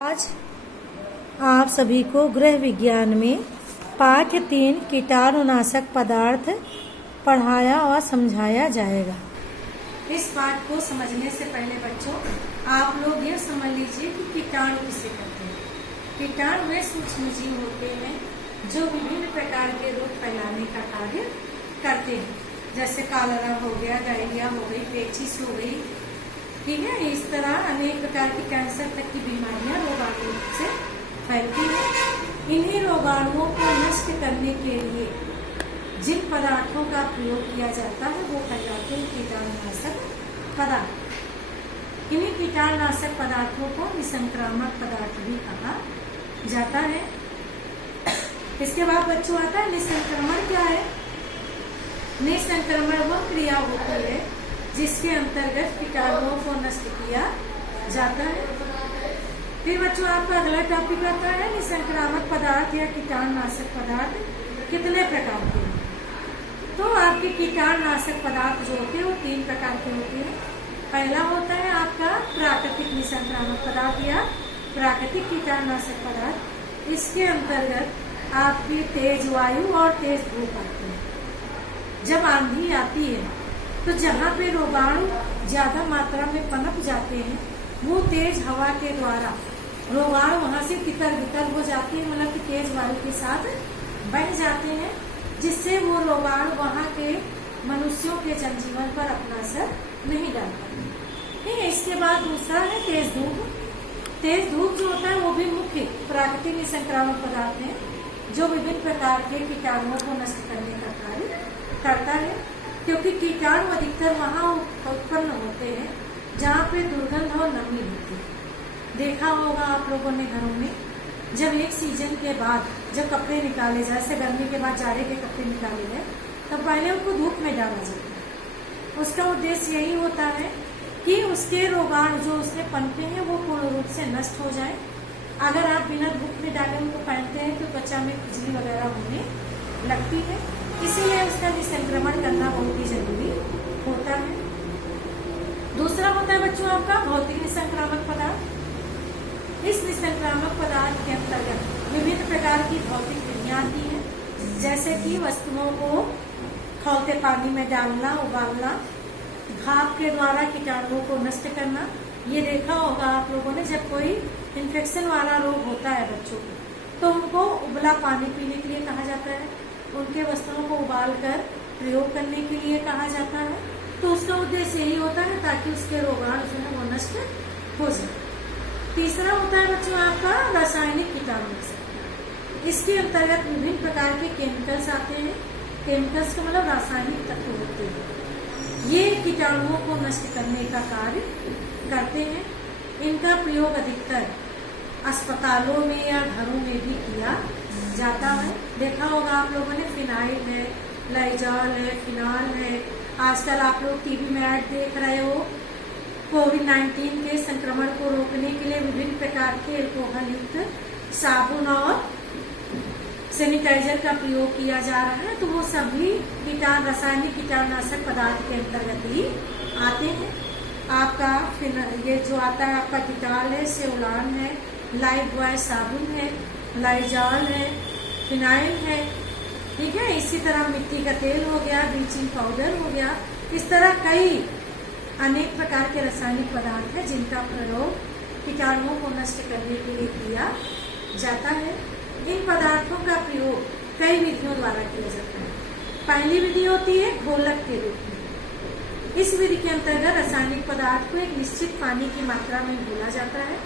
आज आप सभी को गृह विज्ञान में पाठ्य 3 कीटाणुनाशक पदार्थ पढ़ाया और समझाया जाएगा। इस पाठ को समझने से पहले बच्चों आप लोग ये समझ लीजिए कि कीटाणु किसे कहते हैं। कीटाणु वे सूक्ष्म जीव होते हैं जो विभिन्न प्रकार के रोग फैलाने का कार्य करते हैं, जैसे कॉलरा हो गया, डायरिया हो गई, पेचिस हो गई, ठीक है। इस तरह अनेक प्रकार की कैंसर तक की बीमारियां रोगाणु से फैलती हैं। इन्हीं रोगाणुओं को नष्ट करने के लिए जिन पदार्थों का प्रयोग किया जाता है वो कहलाते हैं कीटाणुनाशक पदार्थ। इन्हीं कीटाणुनाशक पदार्थों को निसंक्रामक पदार्थ भी कहा जाता है। इसके बाद बच्चों आता है निसंक्रमण। क्या है निसंक्रमण? वह क्रिया होती है जिसके अंतर्गत कीटाणुओं को नष्ट किया जाता है। फिर बच्चों आपका अगला टॉपिक आता है निसंक्रामक पदार्थ या कीटाणुनाशक पदार्थ कितने प्रकार के हैं। तो आपके कीटाणुनाशक पदार्थ जो होते हैं वो 3 प्रकार के होते हैं। पहला होता है आपका प्राकृतिक निसंक्रामक पदार्थ या प्राकृतिक कीटाणुनाशक पदार्थ। इसके अंतर्गत आपकी तेज वायु और तेज धूप आती है। जब आंधी आती है तो जहाँ पे रोगाणु ज्यादा मात्रा में पनप जाते हैं वो तेज हवा के द्वारा रोगाणु वहां से तितर बितर हो जाते हैं, मतलब कि तेज वायु के साथ बह जाते हैं, जिससे वो रोगाणु वहां के मनुष्यों के जनजीवन पर अपना असर नहीं डाल पाते। ठीक है। इसके बाद दूसरा है तेज धूप। तेज धूप जो होता है वो भी मुख्य प्राकृतिक निसंक्रामक पदार्थ है जो विभिन्न प्रकार के कीटाणुओं को नष्ट करने का कार्य करता है, क्योंकि कीटाणु अधिकतर वहाँ उत्पन्न होते हैं जहाँ पे दुर्गंध और नमी होती है। देखा होगा आप लोगों ने घरों में जब एक सीजन के बाद जब कपड़े निकाले जाए, जैसे गर्मी के बाद जाड़े के कपड़े निकाले जाए, तब पहले उनको धूप में डाला जाता है। उसका उद्देश्य यही होता है कि उसके रोगाणु जो उसमें पनपे हैं वो पूर्ण रूप से नष्ट हो जाए। अगर आप बिना धूप में डाले उनको पहनते हैं तो त्वचा में खुजली वगैरह होने लगती है, इसीलिए उसका निसंक्रमण करना बहुत ही जरूरी होता है। दूसरा होता है बच्चों आपका भौतिक निसंक्रामक पदार्थ। इस निसंक्रामक पदार्थ के अंतर्गत विभिन्न प्रकार की भौतिक विधियां आती हैं, जैसे कि वस्तुओं को खौलते पानी में डालना, उबालना, भाप के द्वारा कीटाणुओं को नष्ट करना। ये देखा होगा आप लोगों ने जब कोई इन्फेक्शन वाला रोग होता है बच्चों को तो उनको उबला पानी पीने के लिए कहा जाता है, उनके वस्त्रों को उबालकर प्रयोग करने के लिए कहा जाता है। तो उसका उद्देश्य यही होता है ताकि उसके रोगाणु जो है वो नष्ट हो जाए। तीसरा होता है बच्चों आपका रासायनिक कीटाणुनाशक। इसके अंतर्गत विभिन्न प्रकार के केमिकल्स आते हैं। केमिकल्स का मतलब रासायनिक तत्व होते हैं। ये कीटाणुओं को नष्ट करने का कार्य करते हैं। इनका प्रयोग अधिकतर अस्पतालों में या घरों में भी किया जाता है। देखा होगा आप लोगों ने फिनाइल है, लाइजॉल है, फिनॉल है। आजकल आप लोग टीवी में ऐड देख रहे हो, कोविड-19 के संक्रमण को रोकने के लिए विभिन्न प्रकार के अल्कोहल युक्त साबुन और सैनिटाइजर का प्रयोग किया जा रहा है। तो वो सभी रासायनिक कीटाणुनाशक पदार्थ के अंतर्गत ही आते हैं। आपका ये जो आता है आपका डिटॉल है, सेवलॉन है, लाइफबॉय साबुन है, लाइजॉल है, फिनाइल है, ठीक है। इसी तरह मिट्टी का तेल हो गया, ब्लीचिंग पाउडर हो गया। इस तरह कई अनेक प्रकार के रासायनिक पदार्थ है जिनका प्रयोग कीटाणुओं को नष्ट करने के लिए किया जाता है। इन पदार्थों का प्रयोग कई विधियों द्वारा किया जाता है। पहली विधि होती है घोलक के रूप में। इस विधि के अंतर्गत रासायनिक पदार्थ को एक निश्चित पानी की मात्रा में घोला जाता है।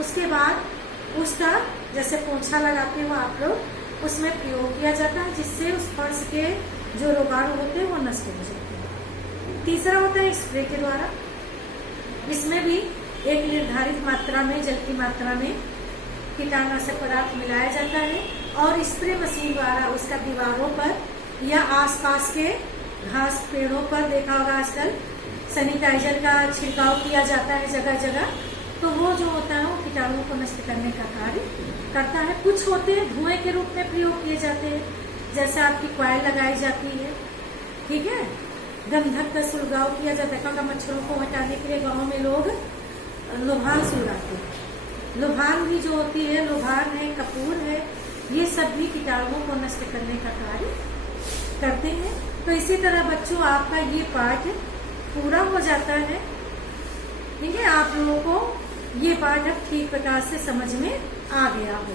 उसके बाद उसका जैसे पोंछा लगाते हो आप लोग, उसमें प्रयोग किया जाता है, जिससे उस फर्श के जो रोगाणु होते हैं वो नष्ट हो जाते हैं। तीसरा होता है स्प्रे के द्वारा। इसमें भी एक निर्धारित मात्रा में, जल की मात्रा में कीटाणुनाशक पदार्थ मिलाया जाता है और स्प्रे मशीन द्वारा उसका दीवारों पर या आसपास के घास पेड़ों पर, देखा होगा आजकल सैनिटाइजर का छिड़काव किया जाता है जगह जगह। तो वो जो होता है वो कीटाणुओं को नष्ट करने का कार्य करता है। कुछ होते हैं धुएं के रूप में प्रयोग किए जाते हैं, जैसे आपकी कॉइल लगाई जाती है, ठीक है। गंधक का सुलगाव किया जाता है, क्योंकि मच्छरों को हटाने के लिए गाँव में लोग लोहान सुलगाते हैं। लुभान भी जो होती है, लुभान है, कपूर है, ये सब भी कीटाणुओं को नष्ट करने का कार्य करते हैं। तो इसी तरह बच्चों आपका ये पाठ पूरा हो जाता है। ठीक है, आप लोगों को ये पाठ अब ठीक प्रकार से समझ में आ गया हो।